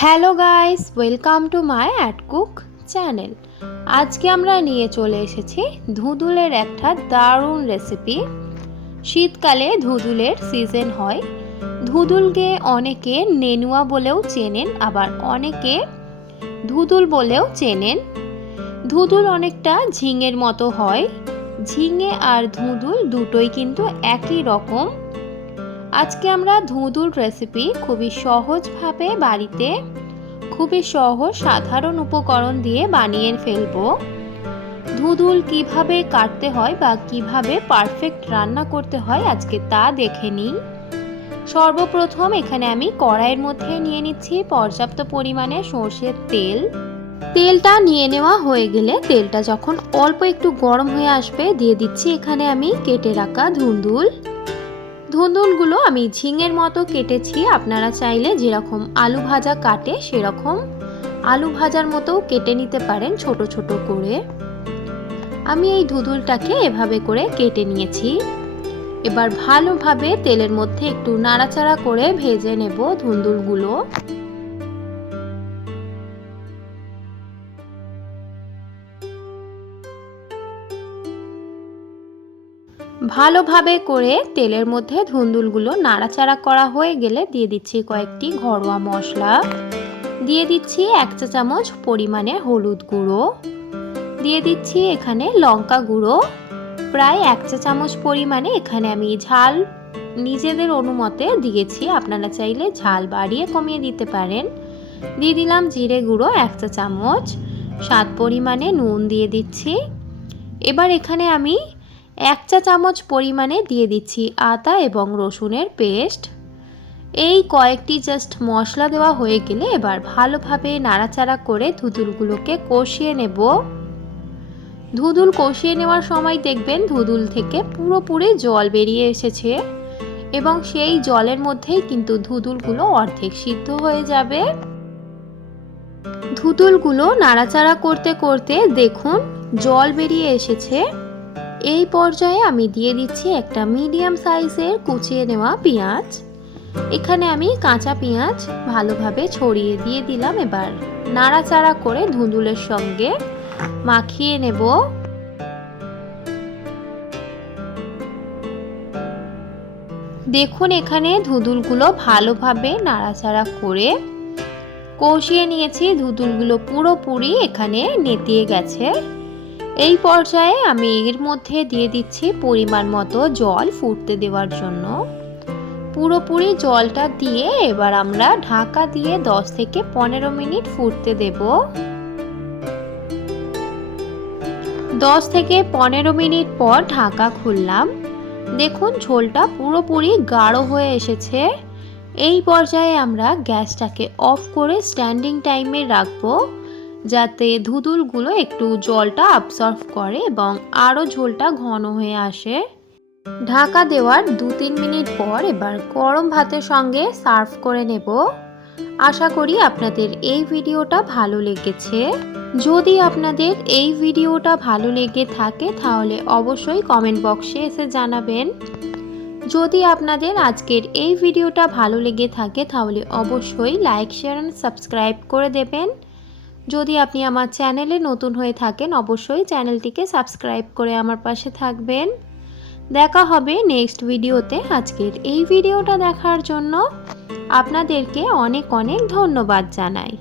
Hello guys, welcome to my at cook channel. আজকে আমরা নিয়ে চলে এসেছি ধুঁদুলের একটা দারুণ রেসিপি। শীতকালে ধুঁদুলের সিজন হয়। ধুঁদুলকে অনেকে নেনুয়া বলেও চেনেন, আবার অনেকে ধুঁদুল বলেও চেনেন। ধুঁদুল অনেকটা ঝিঙের মতো হয়। ঝিঙে আর ধুঁদুল দুটোই কিন্তু একই রকম। আজকে আমরা ধুঁদুল রেসিপি খুবই সহজভাবে বাড়িতে, খুবই সহজ সাধারণ উপকরণ দিয়ে বানিয়ে ফেলব। ধুঁদুল কীভাবে কাটতে হয় বা কীভাবে পারফেক্ট রান্না করতে হয় আজকে তা দেখে নিই। সর্বপ্রথম এখানে আমি কড়াইয়ের মধ্যে নিয়ে নিচ্ছি পর্যাপ্ত পরিমাণে সর্ষের তেল। তেলটা নিয়ে নেওয়া হয়ে গেলে তেলটা যখন অল্প একটু গরম হয়ে আসবে, দিয়ে দিচ্ছি এখানে আমি কেটে রাখা ধুন্দুল ধুন্দুলগুলো আমি ঝিঙের মতো কেটেছি। আপনারা চাইলে যেরকম আলু ভাজা কাটে, সেরকম আলু ভাজার মতো কেটে নিতে পারেন ছোট ছোট করে। আমি এই ধুদুলটাকে এভাবে করে কেটে নিয়েছি। এবার ভালোভাবে তেলের মধ্যে একটু নাড়াচাড়া করে ভেজে নেব ধুন্দুলগুলো ভালোভাবে করে তেলের মধ্যে ধুন্দুলগুলো নাড়াচাড়া করা হয়ে গেলে দিয়ে দিচ্ছি কয়েকটি ঘরোয়া মশলা। দিয়ে দিচ্ছি এক চা চামচ পরিমাণে হলুদ গুঁড়ো। দিয়ে দিচ্ছি এখানে লঙ্কা গুঁড়ো। প্রায় এক চা চামচ পরিমাণে এখানে আমি ঝাল নিজেদের অনুমতে দিয়েছি। আপনারা চাইলে ঝাল বাড়িয়ে কমিয়ে দিতে পারেন। দিয়ে দিলাম জিরে গুঁড়ো এক চা চামচ। স্বাদ পরিমাণে নুন দিয়ে দিচ্ছি। এবার এখানে আমি এক চা চামচ পরিমাণে দিয়ে দিচ্ছি আদা এবং রসুনের পেস্ট। এই কয়েকটি জাস্ট মশলা দেওয়া হয়ে গেলে এবার ভালোভাবে নাড়াচাড়া করে ধুদুলগুলোকে কষিয়ে নেব। ধুদুল কষিয়ে নেওয়ার সময় দেখবেন ধুদুল থেকে পুরোপুরি জল বেরিয়ে এসেছে এবং সেই জলের মধ্যেই কিন্তু ধুদুলগুলো অর্ধেক সিদ্ধ হয়ে যাবে। ধুদুলগুলো নাড়াচাড়া করতে করতে দেখুন জল বেরিয়ে এসেছে। এই পর্যায়ে আমি দিয়ে দিচ্ছি একটা মিডিয়াম সাইজের কুচিয়ে নেওয়া পেঁয়াজ। এখানে আমি কাঁচা পেঁয়াজ ভালোভাবে ছড়িয়ে দিয়ে দিলাম এবার। নাড়াচাড়া করে ধুঁদুলের সঙ্গে মাখিয়ে নেব। দেখুন এখানে ধুদুলগুলো ভালোভাবে নাড়াচাড়া করে কষিয়ে নিয়েছি। ধুদুলগুলো পুরোপুরি এখানে নেতিয়ে গেছে। এই পর্যায়ে আমি এর মধ্যে দিয়ে দিচ্ছি পরিমাণ মতো জল ফুটতে দেওয়ার জন্য। পুরোপুরি জলটা দিয়ে এবার আমরা ঢাকা দিয়ে 10 থেকে পনেরো মিনিট ফুটতে দেব। 10 থেকে পনেরো মিনিট পর ঢাকা খুললাম। দেখুন, ঝোলটা পুরোপুরি গাঢ় হয়ে এসেছে। এই পর্যায়ে আমরা গ্যাসটাকে অফ করে স্ট্যান্ডিং টাইমে রাখব। যাতে ধুদুলগুলো একটু জলটা অবজর্ভ করে এবং আরও ঝোলটা ঘন হয়ে আসে। ঢাকা দেওয়ার দু তিন মিনিট পর এবার গরম ভাতের সঙ্গে সার্ভ করে নেব। আশা করি আপনাদের এই ভিডিওটা ভালো লেগেছে। যদি আপনাদের এই ভিডিওটা ভালো লেগে থাকে তাহলে অবশ্যই কমেন্ট বক্সে এসে জানাবেন। যদি আপনাদের আজকের এই ভিডিওটা ভালো লেগে থাকে তাহলে অবশ্যই লাইক শেয়ার অ্যান্ড সাবস্ক্রাইব করে দেবেন। যদি আপনি আমার চ্যানেলে নতুন হয়ে থাকেন, অবশ্যই চ্যানেলটিকে সাবস্ক্রাইব করে আমার পাশে থাকবেন। দেখা হবে নেক্সট ভিডিওতে। আজকের এই ভিডিওটা দেখার জন্য আপনাদেরকে অনেক অনেক ধন্যবাদ জানাই।